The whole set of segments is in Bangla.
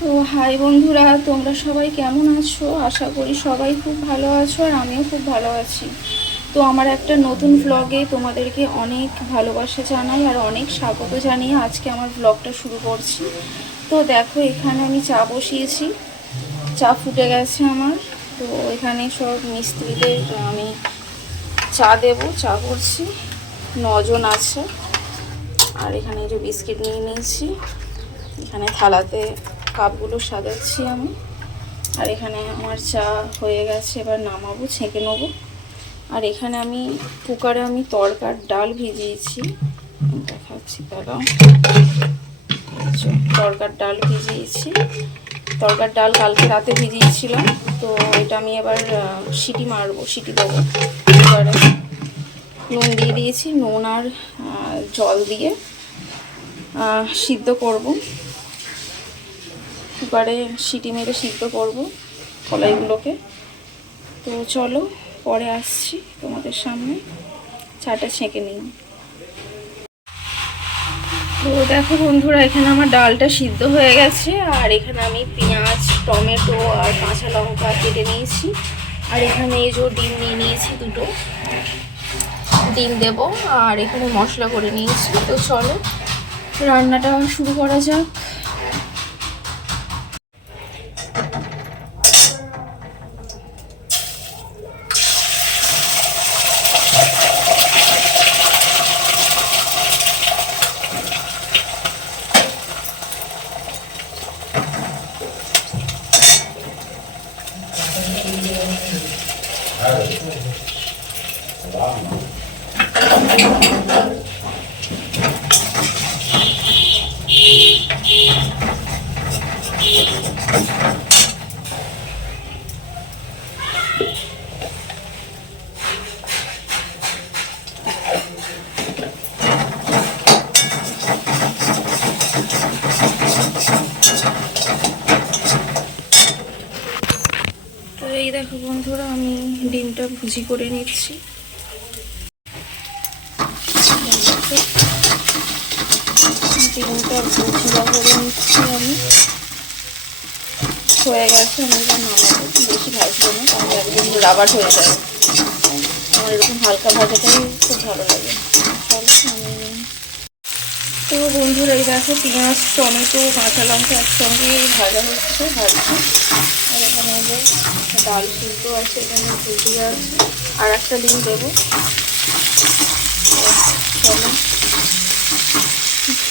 তো হাই বন্ধুরা, তোমরা সবাই কেমন আছো? আশা করি সবাই খুব ভালো আছো, আর আমিও খুব ভালো আছি। তো আমার একটা নতুন ব্লগে তোমাদেরকে অনেক ভালোবাসা জানাই আর অনেক স্বাগত জানিয়ে আজকে আমার ব্লগটা শুরু করছি। তো দেখো, এখানে আমি চা বসিয়েছি, চা ফুটে গেছে আমার। তো এখানে সব মিস্ত্রিদের আমি চা দেব, চা করছি, 9 জন আছে। আর এখানে যে বিস্কিট নিয়ে নিয়েছি, এখানে থালাতে কাপগুলো সাজাচ্ছি আমি। আর এখানে আমার চা হয়ে গেছে, এবার নামাবো, ছেঁকে নেবো। আর এখানে আমি কুকারে তরকার ডাল ভিজিয়েছি, দেখাচ্ছি দাঁড়াও। তরকার ডাল ভিজিয়েছি, তরকার ডাল কালকে রাতে ভিজিয়েছিলাম। তো এটা আমি এবার সিটি মারবো, সিটি দেবো। কুকারে নুন দিয়ে দিয়েছি, নুন আর জল দিয়ে সিদ্ধ করব। কুকারে সিটি মেরে সিদ্ধ করব কলাইগুলোকে। তো চলো, পরে আসছি তোমাদের সামনে, চাটা ছেঁকে নিই। তো দেখো বন্ধুরা, এখানে আমার ডালটা সিদ্ধ হয়ে গেছে। আর এখানে আমি পেঁয়াজ, টমেটো আর কাঁচা লঙ্কা কেটে নিয়েছি। আর এখানে এই যে ডিম নিয়ে নিয়েছি, 2টো ডিম দেব। আর এখানে মশলা করে নিয়েছি। তো চলো রান্নাটা শুরু করা যাক। তো এই দেখো বন্ধুরা, আমি ডিমটা ভুজি করে নিচ্ছি। ডিমটা ভুজিয়া করে নিচ্ছি আমি, হয়ে গেছে। আমি এবার নামাবো, বেশি ভাজবো না, তাহলে একদম রাবার হয়ে যায়। আমার এরকম হালকা ভাজাটাই খুব ভালো লাগে। তো বন্ধুরা, এই দেখো পেঁয়াজ, টমেটো, কাঁচা লঙ্কা একসঙ্গে ভাজা হচ্ছে, ভাজছে। আর এখানে হলো ডাল সিদ্ধ আছে, এখানে ভুজিয়া আছে, আর একটা ডিম দেবো। চলো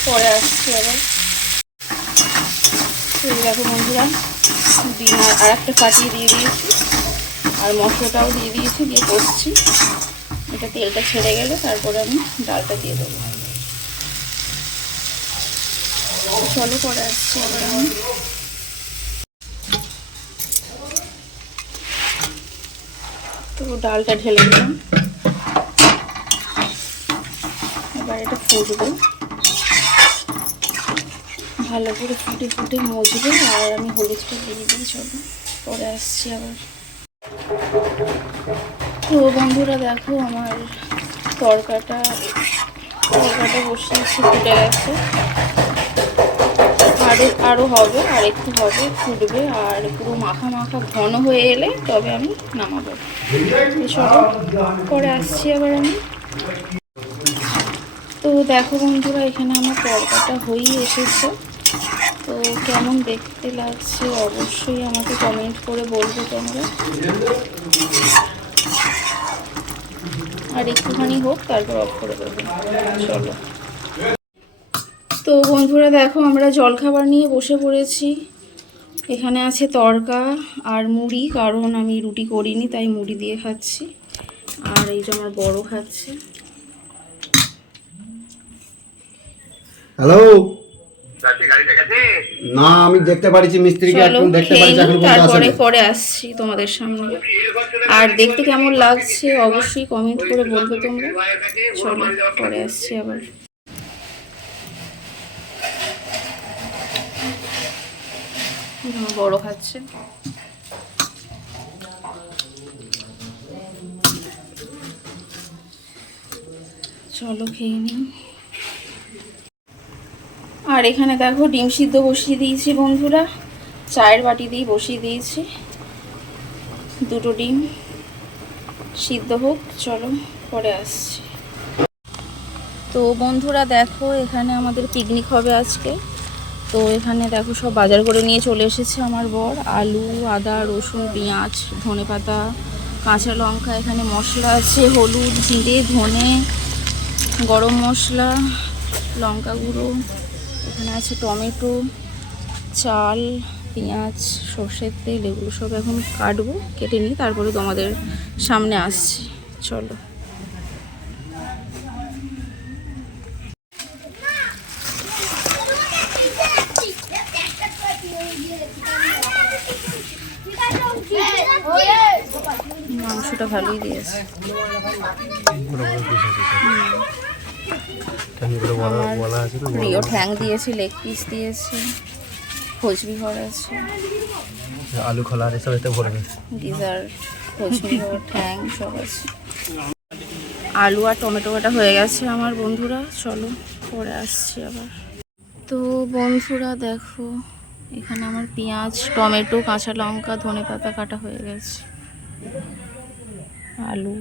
পরে আসছি আবার। এই দেখো বন্ধুরা, ডিম আর একটা ফাটিয়ে দিয়ে দিয়েছি, আর মশলাটাও দিয়ে দিয়েছি, দিয়ে কষছি। এটা তেলটা ছেড়ে গেলে তারপরে আমি ডালটা দিয়ে দেবো। চলো পরে আসছি আবার আমি। তো ডালটা ঢেলে দিলাম, এবার এটা ফুটবে ভালো করে, ফুটে ফুটে মজবে। আর আমি হলুদটা দিয়ে দিই। চলো পরে আসছি আবার। তো বন্ধুরা দেখো, আমার তরকাটা বসিয়েছি, ফুটে গেছে। আরও হবে, আর একটু হবে, ফুটবে। আর পুরো মাখা মাখা ঘন হয়ে এলে তবে আমি নামাবো। চলো পরে আসছি আবার আমি। তো দেখো বন্ধুরা, এখানে আমার তরকাটা হয়েই এসেছে। তো কেমন দেখতে লাগছে অবশ্যই আমাকে কমেন্ট করে বলবে তোমরা। আর একটুখানি হোক, তারপর অফ করে দেবো। চলো। তো বন্ধুরা দেখো, আমরা জলখাবার নিয়ে বসে পড়েছি। এখানে আছে তড়কা আর মুড়ি, কারণ আমি রুটি করিনি তাই মুড়ি দিয়ে খাচ্ছি। আর এই যে আমার বড় খাচ্ছে। হ্যালো, না আমি দেখতে পারিছি মিস্ত্রিকে, এখন দেখতে পারিছি, এখন কোনটা তারপরে আসলে পরে আসছি তোমাদের সামনে। আর দেখতে কেমন লাগছে অবশ্যই কমেন্ট করে বলবে তোমরা। চলো পরে আসছি আবার। বড় খাচ্ছে। চলো খেয়ে নিই। আর এখানে দেখো ডিম সিদ্ধ বসিয়ে দিয়েছি বন্ধুরা। চায়ের বাটি দিয়ে বসিয়ে দিয়েছি, দুটো ডিম সিদ্ধ হোক, চলো পরে আসছি। তো বন্ধুরা দেখো, এখানে আমাদের পিকনিক হবে আজকে। তো এখানে দেখো সব বাজার করে নিয়ে চলে এসেছে আমার বর। আলু, আদা, রসুন, পেঁয়াজ, ধনেপাতা, কাঁচা লঙ্কা, এখানে মশলা আছে হলুদ, জিরে, ধনে, গরম মশলা, লঙ্কা গুঁড়ো, এখানে আছে টমেটো, চাল, পেঁয়াজ, সর্ষের তেল, এগুলো সব এখন কাটবো, কেটে নিই, তারপরে তোমাদের সামনে আসছি, চলো। মাংসটা ভালোই দিয়েছে, প্রিয় ঠ্যাং দিয়েছে, লেগ পিস দিয়েছে, খোঁজবিহর আছে, আলু খোলা এসব এতে ভরবে, গিজার, খোঁজবিহর, ঠ্যাং সব আছে। আলু আর টমেটো কাটা হয়ে গেছে আমার বন্ধুরা, চলো পরে আসছি আবার। তো বন্ধুরা দেখো, এখানে আমার পেঁয়াজ, টমেটো, কাঁচা লঙ্কা, ধনেপাতা কাটা হয়ে গেছে, আলু,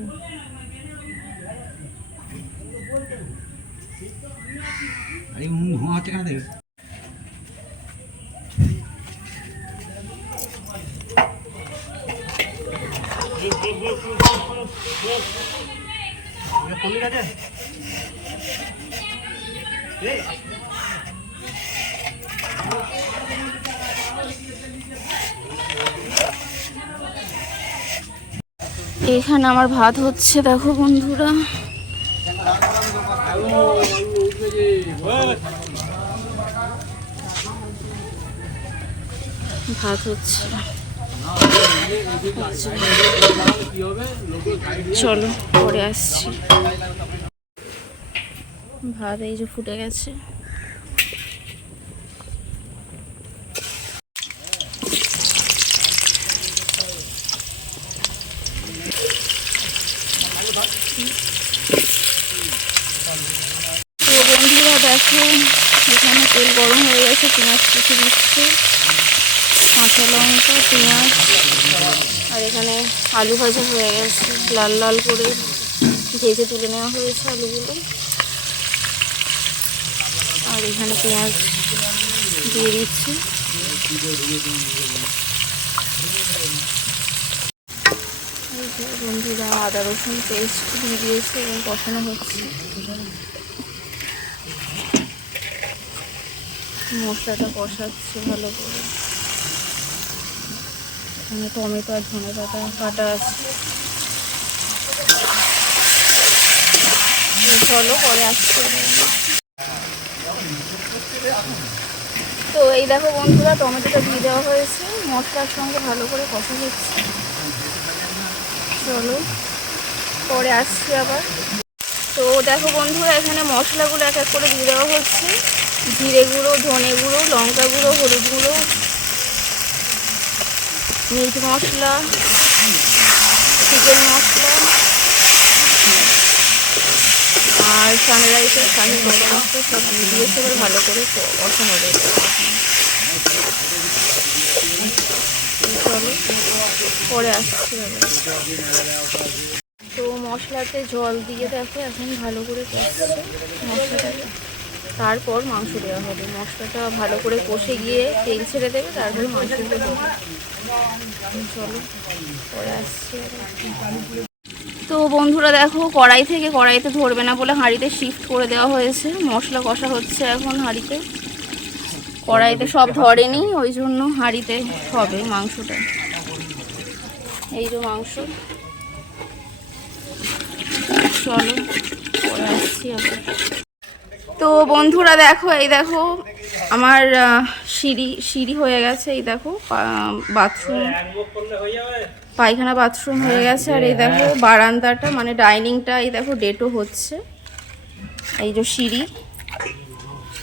এখানে আমার ভাত হচ্ছে দেখো বন্ধুরা, ভাত হচ্ছে, চলো পরে আসছি। ভাত এই যে ফুটে গেছে, তো বন্ধুরা দেখো, এখানে তেল গরম হয়ে গেছে, পেঁয়াজ কুচি দিচ্ছে, কাঁচা লঙ্কা, পেঁয়াজ, আর এখানে আলু ভাজা হয়ে গেছে, লাল লাল করে ভেজে তুলে নেওয়া হয়েছে আলুগুলো, আর এখানে পেঁয়াজ দিয়ে দিচ্ছি। বন্ধুরা আদা রসুন পেস্ট দিয়ে দিয়েছে এবং কষানো হচ্ছে, মশলাটা কষাচ্ছে ভালো করে। এখানে টমেটো আর ধনেপাতা কাটা আছে, চলো পরে আসছে। তো এই দেখো বন্ধুরা, টমেটোটা দিয়ে দেওয়া হয়েছে, মশলার সঙ্গে ভালো করে কষা হচ্ছে, চলো পরে আসছি আবার। তো দেখো বন্ধুরা, এখানে মশলাগুলো এক এক করে দিয়ে দেওয়া হচ্ছে, জিরে গুঁড়ো, ধনে গুঁড়ো, লঙ্কা গুঁড়ো, হলুদ গুঁড়ো, মিট মশলা, চিকেন মশলা, আর সানরাইসের শাহি মশলা সব দিয়েছে, এবার ভালো করে কষা হবে। চলো পরে আসছি আবার। তো মশলাতে জল দিয়ে দেখো এখন ভালো করে কষছে মশলাটাকে, তারপর মাংস দেওয়া হবে। মশলাটা ভালো করে কষে গিয়ে তেল ছেড়ে দেবে, তারপরে মাংসটা দেবে। চলো পরে আসছি। তো বন্ধুরা দেখো, কড়াইতে ধরবে না বলে হাঁড়িতে শিফট করে দেওয়া হয়েছে, মশলা কষা হচ্ছে এখন হাঁড়িতে, কড়াইতে সব ধরেনি, ওই জন্য হাঁড়িতে হবে মাংসটা। এই যে মাংস, চলো পরে আসছি আবার। তো বন্ধুরা দেখো, এই দেখো আমার সিঁড়ি হয়ে গেছে, এই দেখো বাথরুম, পায়খানা বাথরুম হয়ে গেছে, আর এই দেখো বারান্দাটা মানে ডাইনিংটা, এই দেখো ডেটো হচ্ছে, এই যে সিঁড়ি,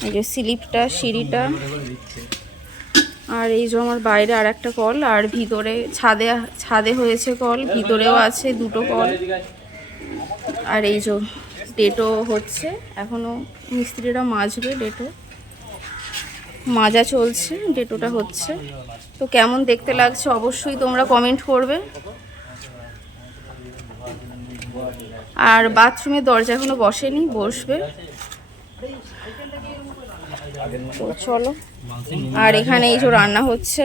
এই যে স্লিপটা, সিঁড়িটা, আর এই যে আমার বাইরে আর একটা কল, আর ভিতরে ছাদে হয়েছে কল, ভিতরেও আছে দুটো কল, আর এই যে ডেটো হচ্ছে, এখনো মিস্ত্রিরা মাজবে ডেটো। মাজা চলছে, ডেটোটা হচ্ছে। তো কেমন দেখতে লাগছে অবশ্যই তোমরা কমেন্ট করবে। আর বাথরুমের দরজা এখনো বসেনি, বসবে। তো চলো, আর এখানে এই যে রান্না হচ্ছে,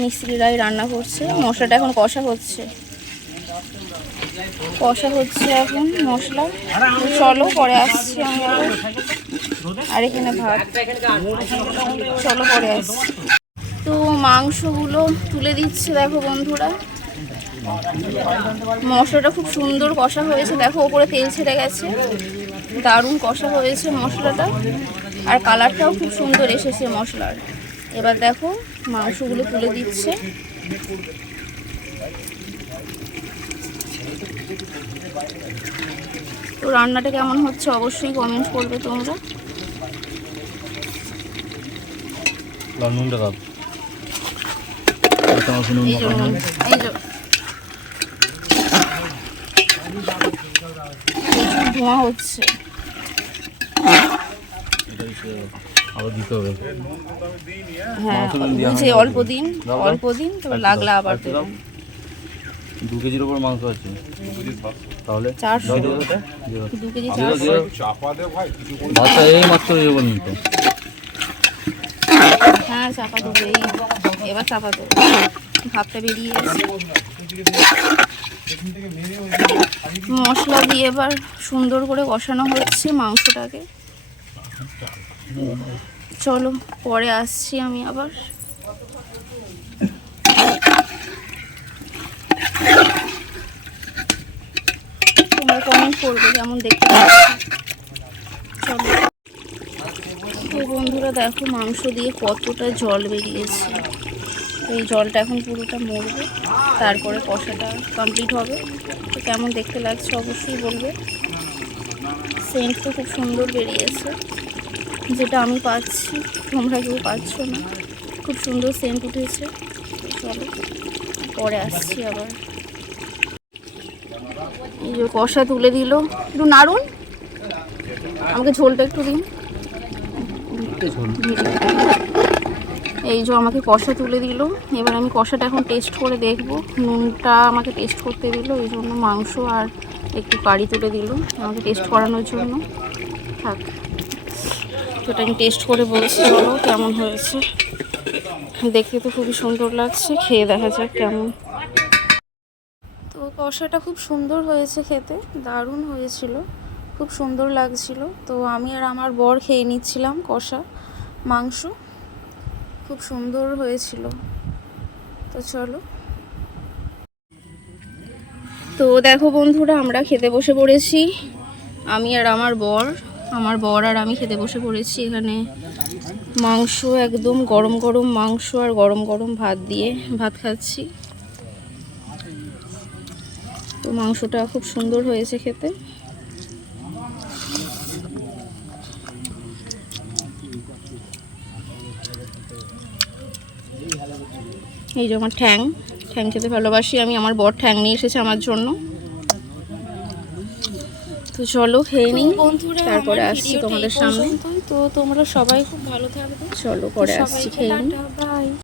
মিস্ত্রিরাই রান্না করছে। মশলাটা এখন কষা হচ্ছে, এখন মশলা। তো চলো, পরে আসছি আমি আবার। আর এখানে ভাত, চলো পরে আসছি। তো মাংসগুলো তুলে দিচ্ছে, দেখো বন্ধুরা। মশলাটা খুব সুন্দর কষা হয়েছে, দেখো ওপরে তেল ছেড়ে গেছে, দারুণ কষা হয়েছে মশলাটা। আর কালারটাও খুব সুন্দর এসেছে মশলার। এবার দেখো মাংসগুলো তুলে দিচ্ছে। তো রান্নাটা কেমন হচ্ছে অবশ্যই কমেন্ট করবে তোমরা। এই যে ধোঁয়া হচ্ছে, হ্যাঁ বুঝে অল্প দিন তবে লাগলে আবার 2 কেজির উপর মাংস আছে, তাহলে 400, 2 কেজি 400। ভাতটা এই মাত্র বলুন তো। হ্যাঁ চাপা দেবো, এবার চাপা দেবো, ভাতটা বেরিয়ে গেছে। মশলা দিয়ে এবার সুন্দর করে কষানো হচ্ছে মাংসটাকে। চলো পরে আসছি আমি আবার। তোমরা কমেন্ট করবে কেমন দেখতে পাচ্ছি। চলো। তো বন্ধুরা দেখো মাংস দিয়ে কতটা জল বেরিয়েছে। এই জলটা এখন পুরোটা মরবে, তারপরে কষাটা কমপ্লিট হবে। তো কেমন দেখতে লাগছে অবশ্যই বলবে। সেন্ট তো খুব সুন্দর বেরিয়েছে, যেটা আমি পাচ্ছি তোমরা কেউ পাচ্ছ না। খুব সুন্দর সেন্ট উঠেছে। চলো পরে আসছি আবার। এই যে কষা তুলে দিল, একটু নাড়ুন, আমাকে ঝোলটা একটু দিন। এই যে আমাকে কষা তুলে দিল। এবার আমি কষাটা এখন টেস্ট করে দেখব। নুনটা আমাকে টেস্ট করতে দিল, এই জন্য মাংস আর একটু কারি তুলে দিল আমাকে টেস্ট করানোর জন্য। থাক, সেটা আমি টেস্ট করে বলছি বলো কেমন হয়েছে। দেখতে তো খুবই সুন্দর লাগছে, খেয়ে দেখা যাক কেমন। তো কষাটা খুব সুন্দর হয়েছে, খেতে দারুণ হয়েছিল, খুব সুন্দর লাগছিল। তো আমি আর আমার বর খেয়ে নিচ্ছিলাম কষা মাংস, খুব সুন্দর হয়েছিল। তো চলো। তো দেখো বন্ধুরা, আমরা খেতে বসে পড়েছি, আমি আর আমার বর আর আমি খেতে বসে পড়েছি। এখানে মাংস, একদম গরম গরম মাংস আর গরম গরম ভাত দিয়ে ভাত খাচ্ছি। তো মাংসটা খুব সুন্দর হয়েছে খেতে। এই যে আমার ঠ্যাং খেতে ভালোবাসি আমি, আমার বর ঠ্যাং নিয়ে এসেছে আমার জন্য। তো চলো খেয়ে নিই, তারপরে আসছি তোমাদের সামনে। তো তোমরা সবাই খুব ভালো থাকবে, চলো পরে আসছি, খেয়ে নিই।